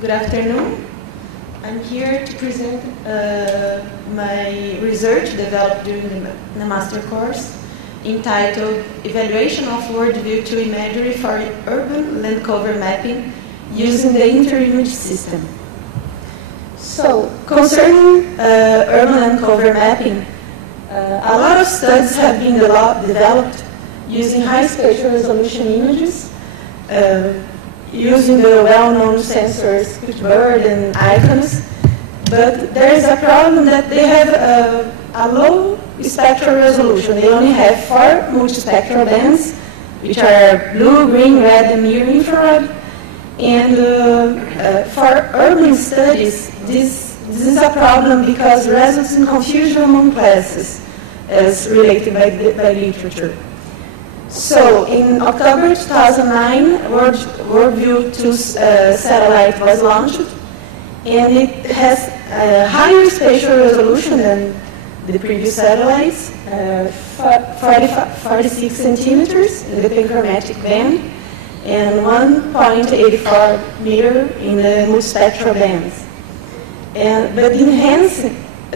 Good afternoon. I'm here to present my research developed during the master course entitled Evaluation of WorldView-2 Imagery for Urban Land Cover Mapping using the InterIMAGE system. So, concerning urban land cover mapping, a lot of studies have been developed using high spatial resolution images, using the well-known sensors QuickBird and Icons, but there is a problem that they have a low spectral resolution. They only have 4 multispectral bands, which are blue, green, red, and near infrared. And for urban studies, this is a problem because it results in confusion among classes, as related by literature. So, in October 2009, WorldView-2 satellite was launched, and it has a higher spatial resolution than the previous satellites, 46 centimeters in the panchromatic band, and 1.84 meter in the multispectral bands. But the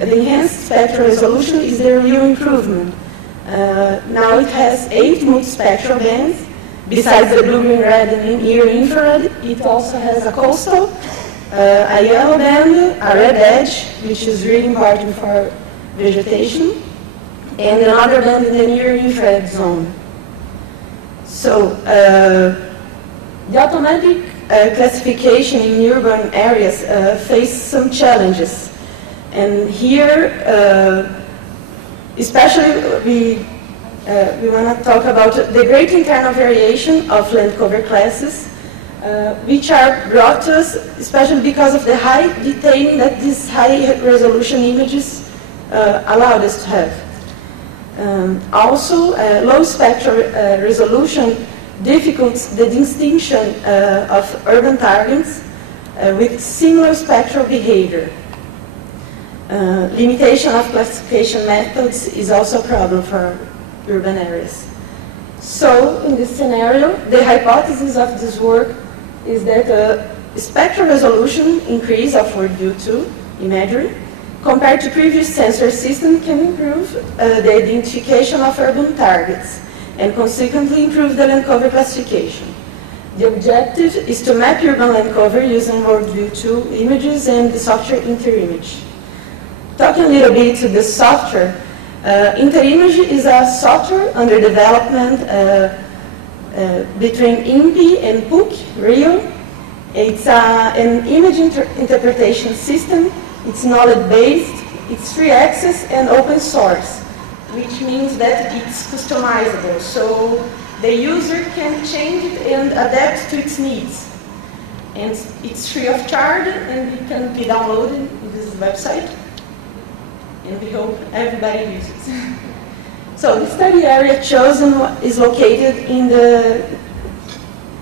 enhanced spectral resolution is the real improvement. Now it has 8 multispectral bands. Besides the blue, green, red, and near infrared, it also has a coastal, a yellow band, a red edge, which is really important for vegetation, and another band in the near infrared zone. So, the automatic classification in urban areas faces some challenges. And here, especially, we want to talk about the great internal variation of land cover classes, which are brought to us especially because of the high detailing that these high resolution images allowed us to have. Also, low spectral resolution difficulties the distinction of urban targets with similar spectral behavior. Limitation of classification methods is also a problem for urban areas. So, in this scenario, the hypothesis of this work is that spectral resolution increase of WorldView-2 imagery compared to previous sensor system can improve the identification of urban targets and consequently improve the land cover classification. The objective is to map urban land cover using WorldView-2 images and the software InterIMAGE. Talking a little bit to the software, InterIMAGE is a software under development between INPE and PUC, Rio. It's an image interpretation system. It's knowledge-based, it's free access and open source, which means that it's customizable. So the user can change it and adapt to its needs. And it's free of charge and it can be downloaded in this website. And we hope everybody uses it. So the study area chosen is located in the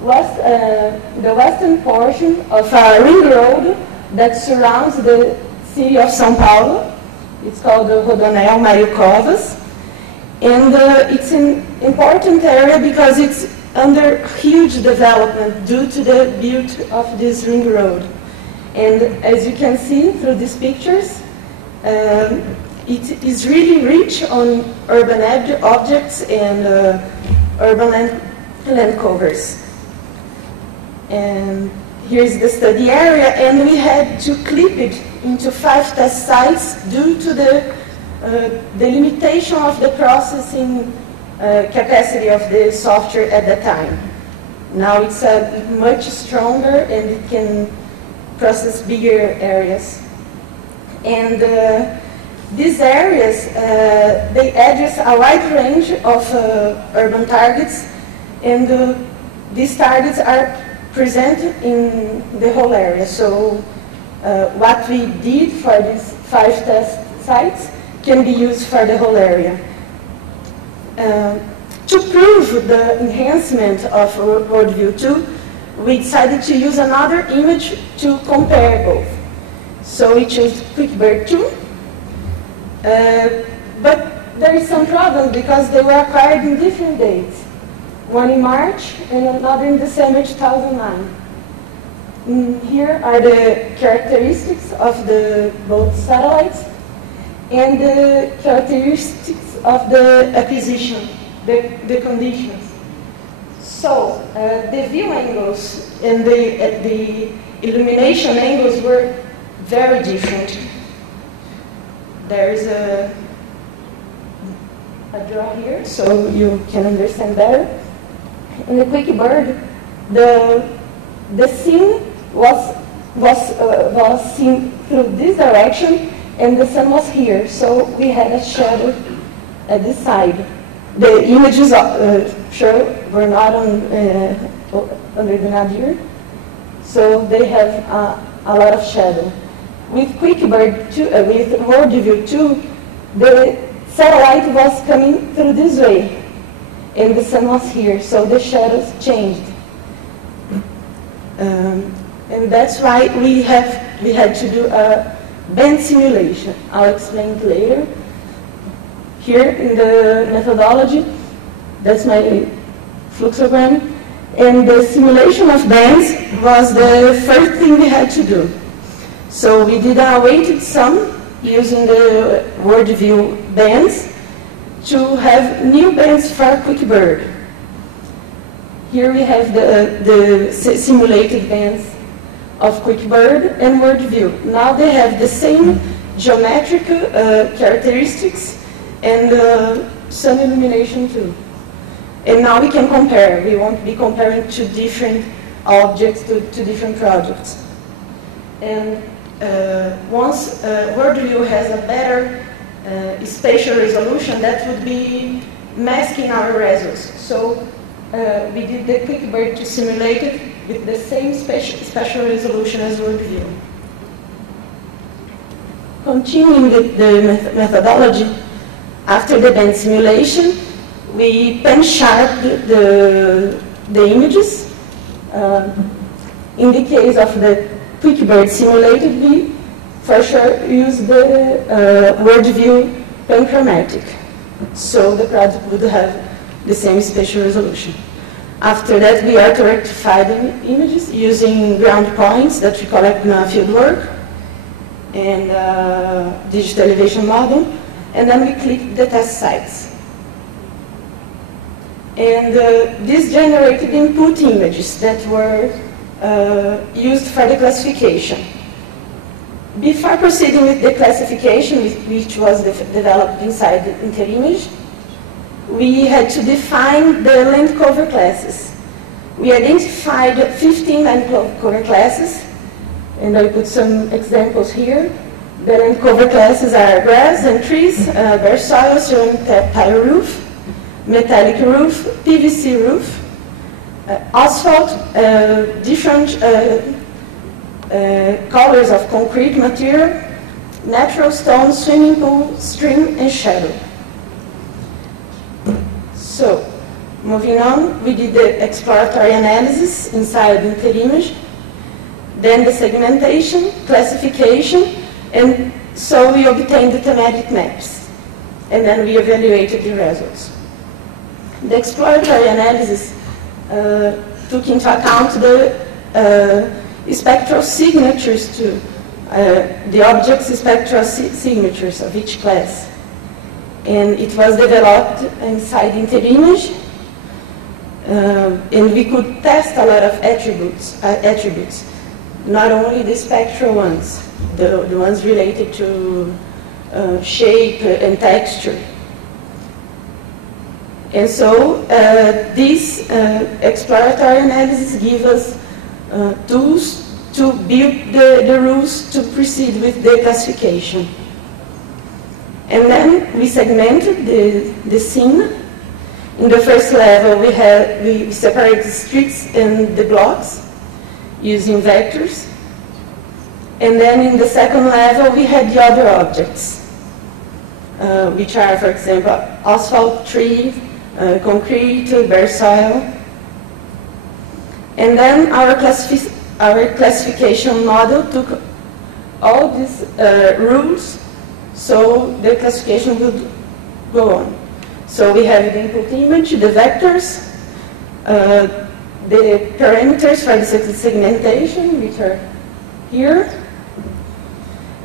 western portion of a ring road that surrounds the city of São Paulo. It's called the Rodonel Mário Covas. And it's an important area because it's under huge development due to the build of this ring road. And as you can see through these pictures, it is really rich on urban objects and urban land covers. And here's the study area, and we had to clip it into 5 test sites due to the limitation of the processing capacity of the software at the time. Now it's much stronger and it can process bigger areas. And these areas, they address a wide range of urban targets, and these targets are presented in the whole area. So what we did for these 5 test sites can be used for the whole area. To prove the enhancement of WorldView-2, we decided to use another image to compare both. So we chose QuickBird 2, but there is some problem because they were acquired in different dates. One in March and another in December 2009. Here are the characteristics of the both satellites and the characteristics of the acquisition, the conditions. So the view angles and the illumination angles were very different. There is a draw here, so you can understand better. In the QuickBird, the scene was seen through this direction, and the sun was here, so we had a shadow at this side. The images were not under the nadir, so they have a lot of shadow. With QuickBird, with WorldView-2, the satellite was coming through this way, and the sun was here, so the shadows changed. And that's why we had to do a band simulation. I'll explain it later. Here in the methodology, that's my fluxogram, and the simulation of bands was the first thing we had to do. So we did a weighted sum using the WorldView bands to have new bands for QuickBird. Here we have the simulated bands of QuickBird and WorldView. Now they have the same geometric characteristics and sun illumination too. And now we can compare. We won't be comparing two different objects to different projects. And once WorldView has a better spatial resolution, that would be masking our results. So we did the QuickBird to simulate it with the same spatial resolution as WorldView. Continuing with the methodology, after the band simulation, we pen sharped the images. In the case of the QuickBird simulated, we for sure use the WorldView panchromatic, so the project would have the same spatial resolution. After that, we are to rectify the images using ground points that we collect in our fieldwork and digital elevation model, and then we click the test sites. And this generated input images that were used for the classification. Before proceeding with the classification, which was developed inside the InterIMAGE, we had to define the land cover classes. We identified 15 land cover classes, and I put some examples here. The land cover classes are grass and trees, bare soil, ceramic tile roof, metallic roof, PVC roof, asphalt, different colors of concrete material, natural stone, swimming pool, stream, and shadow. So, moving on, we did the exploratory analysis inside InterIMAGE, then the segmentation, classification, and so we obtained the thematic maps, and then we evaluated the results. The exploratory analysis took into account the spectral signatures to the object's spectral signatures of each class. And it was developed inside InterIMAGE, and we could test a lot of attributes, not only the spectral ones, the ones related to shape and texture. And so this exploratory analysis gives us tools to build the rules to proceed with the classification. And then we segmented the scene. In the first level, we separated streets and the blocks using vectors. And then in the second level, we had the other objects, which are, for example, asphalt, tree, concrete, bare soil. And then our classification model took all these rules, so the classification would go on. So we have the input image, the vectors, the parameters for the segmentation, which are here.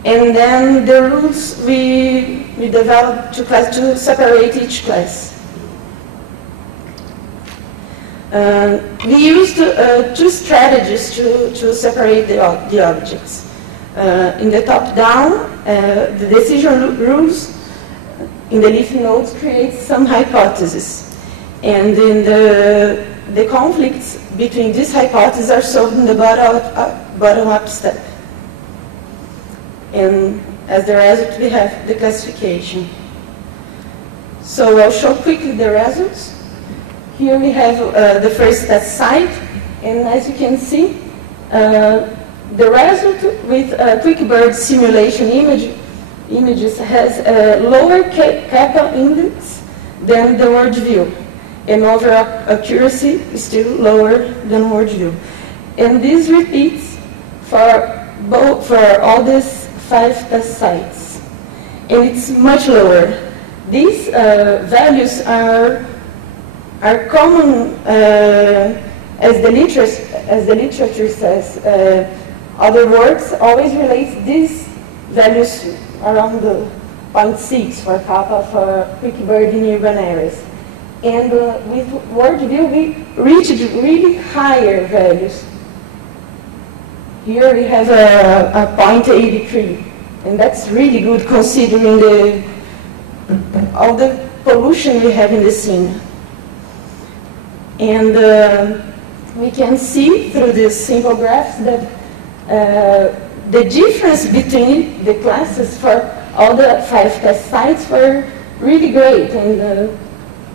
And then the rules we developed to separate each class. We used two strategies to separate the objects. In the top-down, the decision rules in the leaf nodes create some hypotheses. And in the conflicts between these hypotheses are solved in the bottom-up step. And as the result, we have the classification. So I'll show quickly the results. Here we have the first test site, and as you can see, the result with QuickBird simulation images has a lower kappa index than the WorldView, and overall accuracy is still lower than WorldView. And this repeats for all these 5 test sites, and it's much lower. These values are common, as the literature says. Other works always relate these values around the 0.6 for kappa for QuickBird in urban areas. And with WorldView, we reached really higher values. Here we have a 0.83, and that's really good considering all the pollution we have in the scene. And we can see through these simple graphs that the difference between the classes for all the 5 test sites were really great. And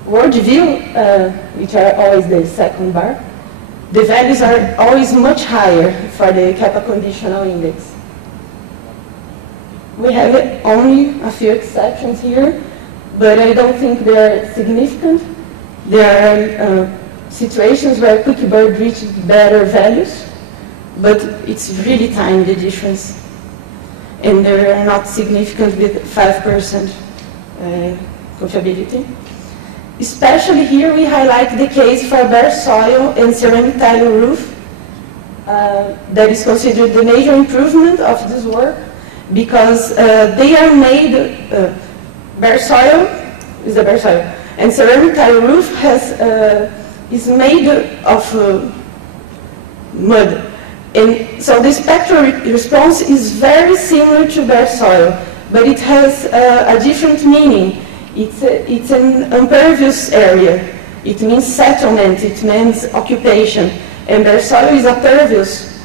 WorldView, which are always the second bar, the values are always much higher for the kappa conditional index. We have only a few exceptions here, but I don't think they are significant. There are situations where QuickBird reached better values, but it's really tiny, the difference. And they are not significant with 5% confiability. Especially here, we highlight the case for bare soil and ceramic tile roof. That is considered the major improvement of this work, because they are made, bare soil is the bare soil, and ceramic tile roof is made of mud. And so the spectral response is very similar to bare soil, but it has a different meaning. It's an impervious area. It means settlement, it means occupation. And bare soil is a pervious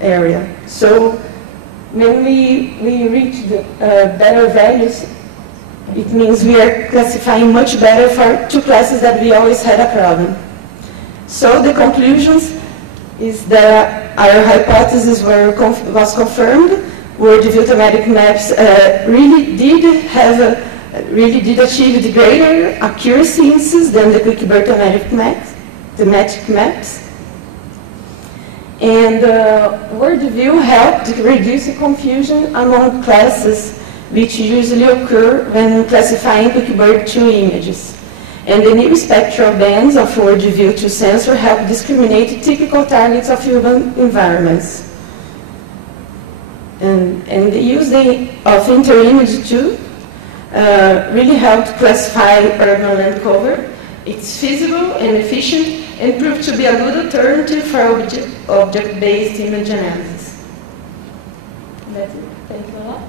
area. So when we reach the better values, it means we are classifying much better for 2 classes that we always had a problem. So the conclusions is that our hypothesis was confirmed. WorldView thematic maps really did achieve the greater accuracy indices than the QuickBird thematic maps. And WorldView helped reduce the confusion among classes which usually occur when classifying QuickBird-2 images. And the new spectral bands of WorldView-2 sensor help discriminate typical targets of urban environments. And the use of InterIMAGE too really helped classify urban land cover. It's feasible and efficient and proved to be a good alternative for object-based image analysis. That's it. Thank you a lot.